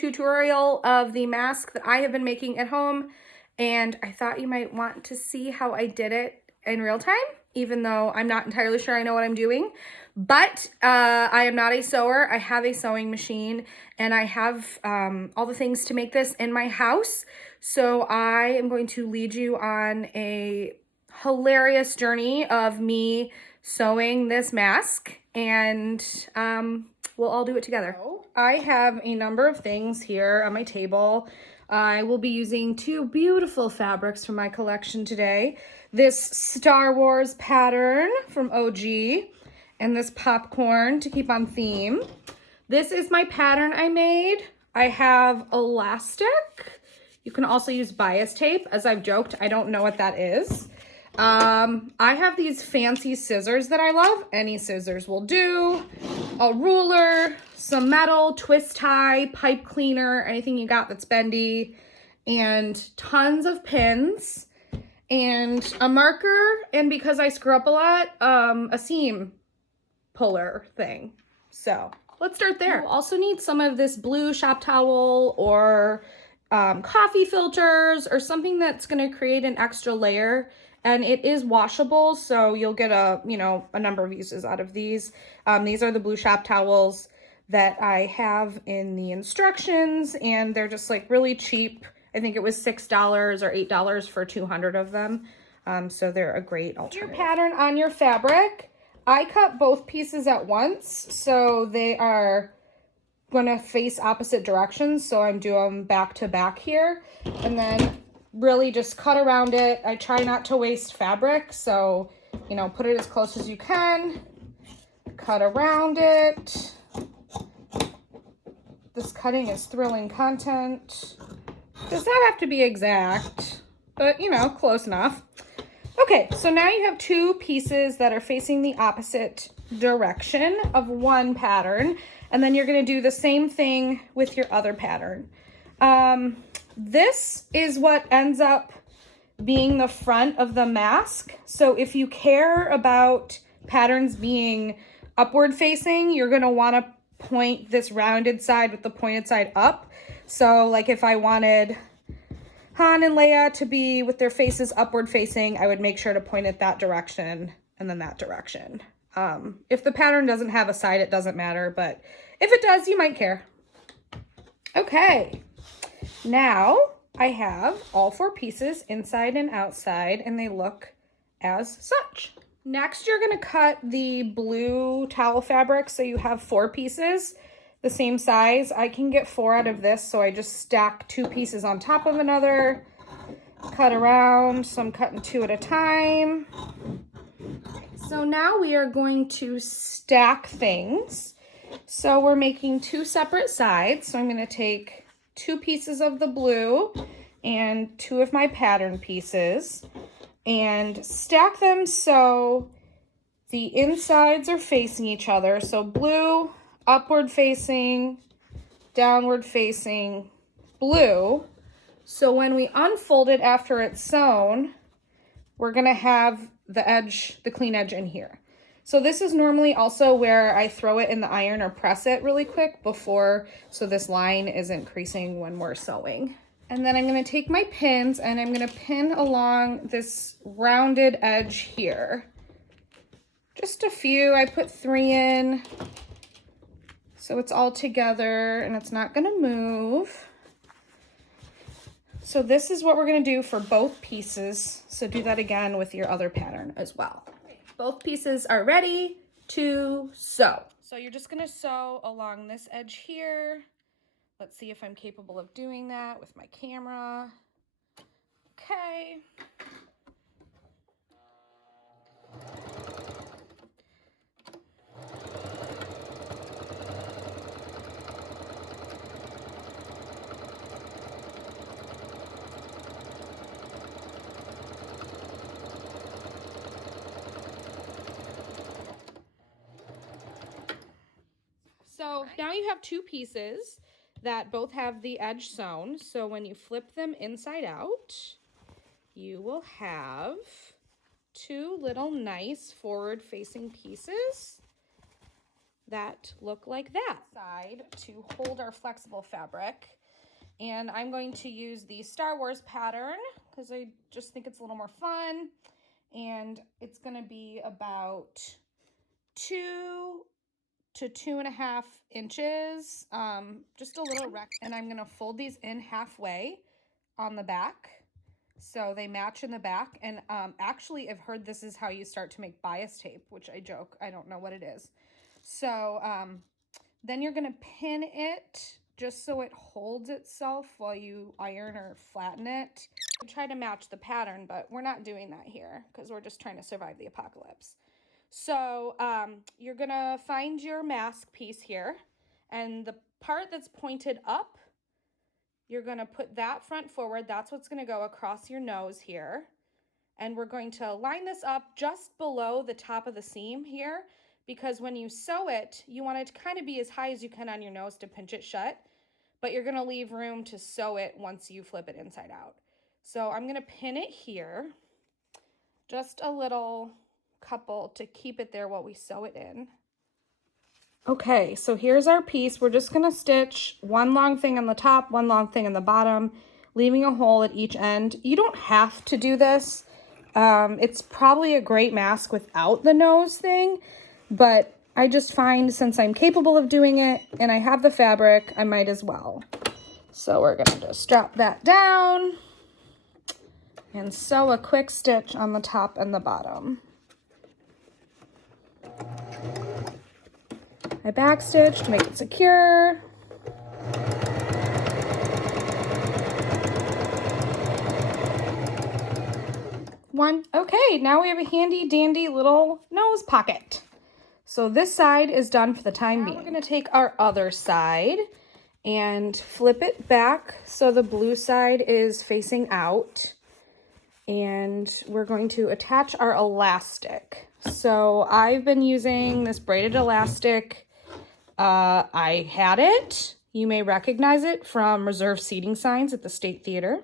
tutorial of the mask that I have been making at home, and I thought you might want to see how I did it in real time, even though I'm not entirely sure I know what I'm doing. But I am not a sewer. I have a sewing machine, and I have all the things to make this in my house. So I am going to lead you on a hilarious journey of me sewing this mask, and we'll all do it together. I have a number of things here on my table. I will be using two beautiful fabrics from my collection today. This Star Wars pattern from OG and this popcorn to keep on theme. This is my pattern I made. I have elastic. You can also use bias tape. As I've joked, I don't know what that is. I have these fancy scissors that I love. Any scissors will do. A ruler, some metal, twist tie, pipe cleaner, anything you got that's bendy, and tons of pins, and a marker, and because I screw up a lot, a seam puller thing. So let's start there. We'll also need some of this blue shop towel or coffee filters or something that's going to create an extra layer. And it is washable, so you'll get a number of uses out of these. These are the blue shop towels that I have in the instructions, and they're just like really cheap. I think it was $6 or $8 for 200 of them. So they're a great alternative. Your pattern on your fabric. I cut both pieces at once, so they are gonna face opposite directions. So I'm doing back to back here, and then really just cut around it. I try not to waste fabric, so put it as close as you can. Cut around it. This cutting is thrilling content. Does not have to be exact, but close enough. Okay, so now you have two pieces that are facing the opposite direction of one pattern, and then you're going to do the same thing with your other pattern. This is what ends up being the front of the mask. So if you care about patterns being upward facing, you're going to want to point this rounded side with the pointed side up. So like if I wanted Han and Leia to be with their faces upward facing, I would make sure to point it that direction and then that direction. If the pattern doesn't have a side, it doesn't matter, but if it does, you might care. Okay, now I have all four pieces inside and outside, and they look as such. Next, you're going to cut the blue towel fabric so you have four pieces the same size. I can get 4 out of this, so I just stack 2 pieces on top of another, cut around, so I'm cutting 2 at a time. So now we are going to stack things. So we're making 2 separate sides, so I'm going to take 2 pieces of the blue and 2 of my pattern pieces and stack them so the insides are facing each other. So blue, upward facing, downward facing, blue. So when we unfold it after it's sewn, we're going to have the edge, the clean edge in here. So this is normally also where I throw it in the iron or press it really quick before, so this line isn't creasing when we're sewing. And then I'm going to take my pins and I'm going to pin along this rounded edge here. Just a few. I put 3 in so it's all together and it's not going to move. So this is what we're going to do for both pieces. So do that again with your other pattern as well. Both pieces are ready to sew. So you're just going to sew along this edge here. Let's see if I'm capable of doing that with my camera. Okay. So now you have 2 pieces that both have the edge sewn. So when you flip them inside out, you will have 2 little nice forward facing pieces that look like that. Side to hold our flexible fabric. And I'm going to use the Star Wars pattern because I just think it's a little more fun. And it's going to be about 2 to 2.5 inches, just a little rect. And I'm going to fold these in halfway on the back so they match in the back. And actually, I've heard this is how you start to make bias tape, which I joke, I don't know what it is. So then you're going to pin it just so it holds itself while you iron or flatten it. Try to match the pattern, but we're not doing that here because we're just trying to survive the apocalypse. So you're gonna find your mask piece here, and the part that's pointed up, you're gonna put that front forward. That's what's gonna go across your nose here. And we're going to line this up just below the top of the seam here, because when you sew it, you want it to kind of be as high as you can on your nose to pinch it shut, but you're gonna leave room to sew it once you flip it inside out. So I'm gonna pin it here, just a little couple to keep it there while we sew it in. Okay, so here's our piece. We're just gonna stitch one long thing on the top, one long thing on the bottom, leaving a hole at each end. You don't have to do this. It's probably a great mask without the nose thing, but I just find since I'm capable of doing it and I have the fabric, I might as well. So we're gonna just strap that down and sew a quick stitch on the top and the bottom. I back stitch to make it secure. Okay, now we have a handy dandy little nose pocket. So this side is done for the time being. We're gonna take our other side and flip it back so the blue side is facing out. And we're going to attach our elastic. So I've been using this braided elastic. I had it. You may recognize it from reserved seating signs at the State Theater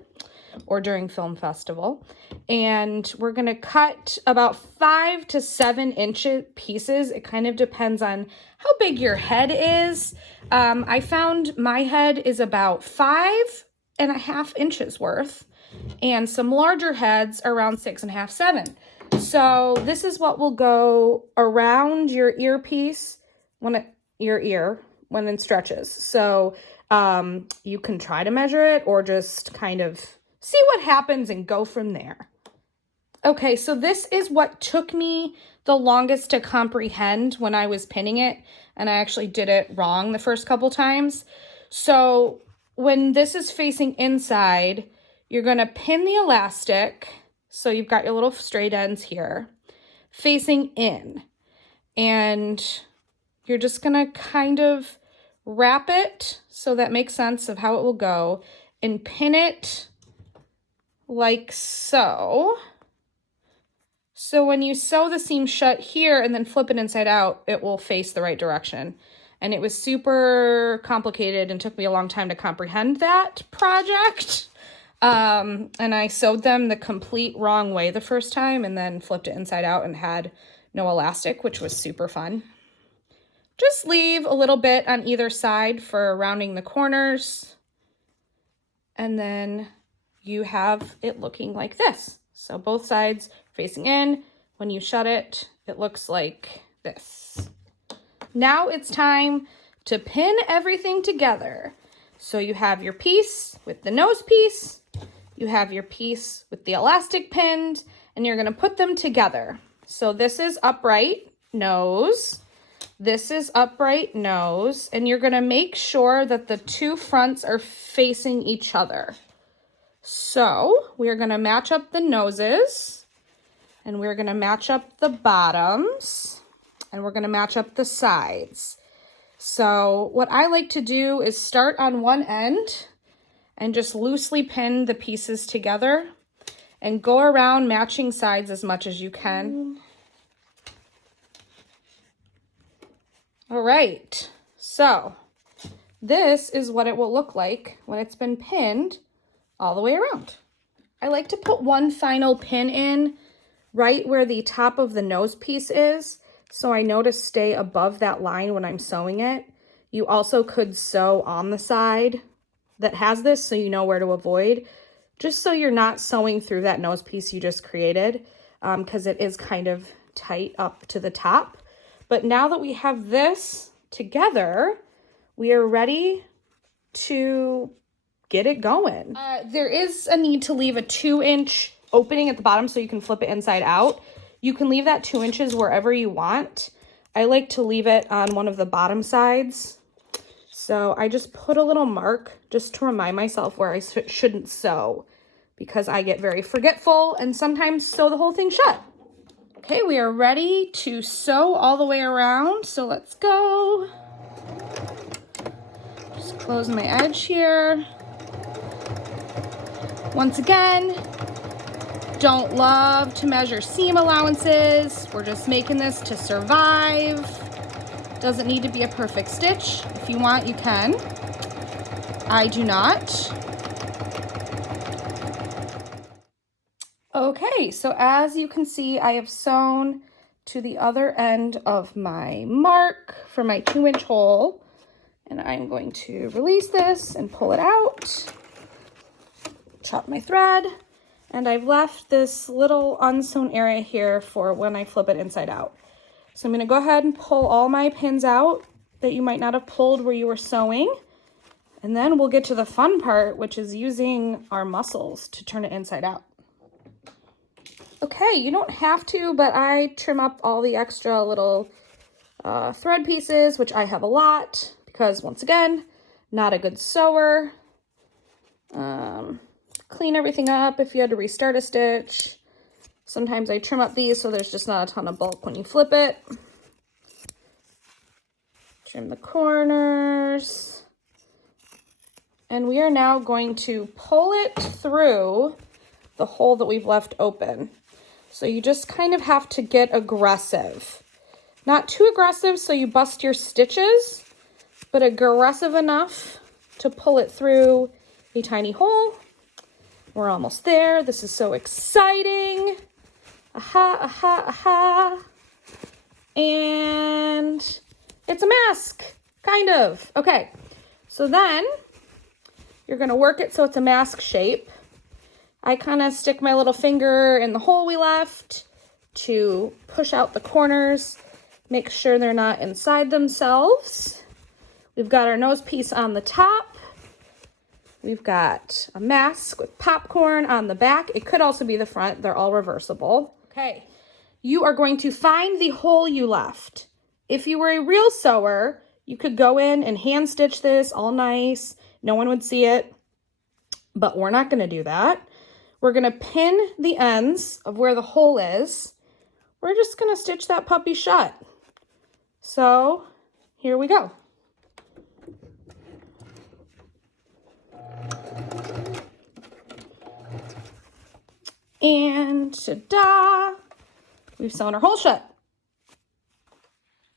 or during film festival. And we're going to cut about 5 to 7 inch pieces. It kind of depends on how big your head is. I found my head is about 5.5 inches worth, and some larger heads around 6.5, 7. So this is what will go around your earpiece when it stretches. So you can try to measure it or just kind of see what happens and go from there. Okay, so this is what took me the longest to comprehend when I was pinning it, and I actually did it wrong the first couple times. So when this is facing inside, you're going to pin the elastic, so you've got your little straight ends here, facing in. And you're just going to kind of wrap it so that makes sense of how it will go, and pin it like so. So when you sew the seam shut here and then flip it inside out, it will face the right direction. And it was super complicated and took me a long time to comprehend that project. And I sewed them the complete wrong way the first time and then flipped it inside out and had no elastic, which was super fun. Just leave a little bit on either side for rounding the corners. And then you have it looking like this. So both sides facing in. When you shut it, it looks like this. Now it's time to pin everything together. So you have your piece with the nose piece, you have your piece with the elastic pinned, and you're gonna put them together. So this is upright nose, this is upright nose, and you're gonna make sure that the two fronts are facing each other. So we're gonna match up the noses, and we're gonna match up the bottoms, and we're gonna match up the sides. So what I like to do is start on one end and just loosely pin the pieces together and go around matching sides as much as you can. All right, so this is what it will look like when it's been pinned all the way around. I like to put one final pin in right where the top of the nose piece is. So I know to stay above that line when I'm sewing it. You also could sew on the side that has this so you know where to avoid, just so you're not sewing through that nose piece you just created, because it is kind of tight up to the top. But now that we have this together, we are ready to get it going. There is a need to leave a 2-inch opening at the bottom so you can flip it inside out. You can leave that 2 inches wherever you want. I like to leave it on one of the bottom sides. So I just put a little mark just to remind myself where I shouldn't sew, because I get very forgetful and sometimes sew the whole thing shut. Okay, we are ready to sew all the way around. So let's go. Just close my edge here. Once again, don't love to measure seam allowances. We're just making this to survive. Doesn't need to be a perfect stitch. If you want, you can. I do not. Okay, so as you can see, I have sewn to the other end of my mark for my 2-inch hole. And I'm going to release this and pull it out. Chop my thread. And I've left this little unsewn area here for when I flip it inside out. So I'm going to go ahead and pull all my pins out that you might not have pulled where you were sewing. And then we'll get to the fun part, which is using our muscles to turn it inside out. Okay, you don't have to, but I trim up all the extra little thread pieces, which I have a lot, because once again, not a good sewer. Clean everything up if you had to restart a stitch. Sometimes I trim up these so there's just not a ton of bulk when you flip it. Trim the corners. And we are now going to pull it through the hole that we've left open. So you just kind of have to get aggressive. Not too aggressive so you bust your stitches, but aggressive enough to pull it through a tiny hole. We're almost there. This is so exciting. Aha, aha, aha. And it's a mask, kind of. Okay, so then you're gonna work it so it's a mask shape. I kind of stick my little finger in the hole we left to push out the corners, make sure they're not inside themselves. We've got our nose piece on the top. We've got a mask with popcorn on the back. It could also be the front. They're all reversible. Okay, you are going to find the hole you left. If you were a real sewer, you could go in and hand stitch this all nice. No one would see it, but we're not going to do that. We're going to pin the ends of where the hole is. We're just going to stitch that puppy shut. So here we go. And ta-da! We've sewn our hole shut.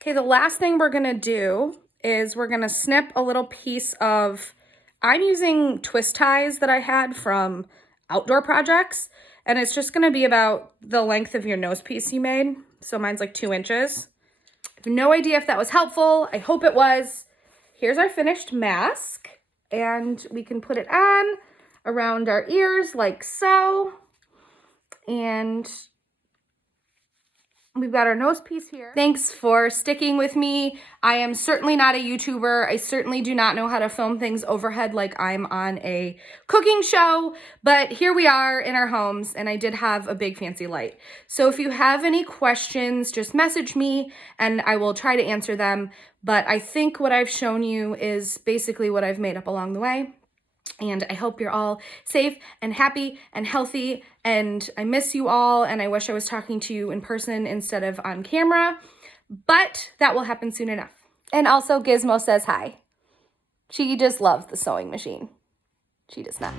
Okay, the last thing we're gonna do is we're gonna snip a little piece of, I'm using twist ties that I had from outdoor projects, and it's just gonna be about the length of your nose piece you made. So mine's like 2 inches. I have no idea if that was helpful. I hope it was. Here's our finished mask, and we can put it on around our ears like so. And we've got our nose piece here. Thanks for sticking with me. I am certainly not a YouTuber. I certainly do not know how to film things overhead like I'm on a cooking show, but here we are in our homes, and I did have a big fancy light. So if you have any questions, just message me and I will try to answer them. But I think what I've shown you is basically what I've made up along the way. And I hope you're all safe and happy and healthy, and I miss you all, and I wish I was talking to you in person instead of on camera, but that will happen soon enough. And also Gizmo says hi. She just loves the sewing machine. She does not.